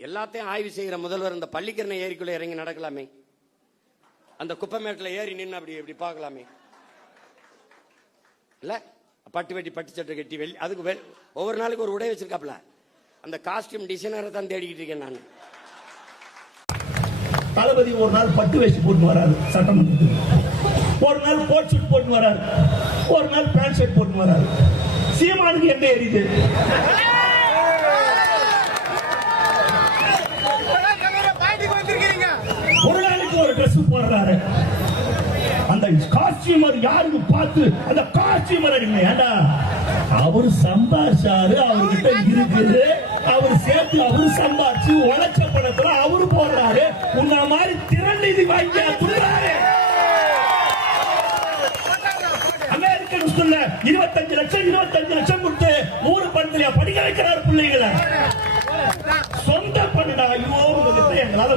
எல்லாத்தையும் ஆய்வு செய்கிற முதல்வர் இந்த பள்ளிக்கரணை ஏரிக்குள்ள இறங்கி நடக்கலாமே, அந்த குப்பைமேட்டில் ஏறி நின்று அப்படி இப்படி பார்க்கலாமே இல்ல? பட்டு வெட்டி பட்டு சட்டை கட்டி வெள்ளி அதுக்கு ஒவ்வொரு நாளைக்கு ஒரு உடை வச்சிருக்காப்ல, அந்த காஸ்டியூம் டிசைனரை தான் தேடிக்கிட்டு இருக்கேன் நான். தளபதி ஒரு நாள் பட்டு வேஷ்டி போட்டு வராரு சட்டமன்றத்துக்கு, ஒரு நாள் கோட் ஷூட் போட்டு வராரு, ஒரு நாள் பேண்ட் ஷர்ட் போட்டு வராரு. சீமானுக்கு என்ன எரியுது? ஒரு நாளைக்கு ஒரு ட்ரெஸ் போடுறாரு. அந்த காஸ்டியூமர் யாருன்னு பார்த்து அந்த காஸ்டியூமர் ஏண்டா அவரு சம்பாதிச்சாரு, அவர்கிட்ட இருக்குது, அவர் சேர்த்து அவரு சம்பாதிச்சு உழைச்ச பணத்துல அவரு போடுறாரு. உன்ன மாதிரி திரண்டு இது வாங்கி கொடுறாரு. அமெரிக்கன் ஸ்கூல்ல 25 லட்சம் கொடுத்து 100 பணத்தில படிக்க வைக்கிறார் பிள்ளைகளை. சொந்த பண்ணுடா. ஐயோ எங்களால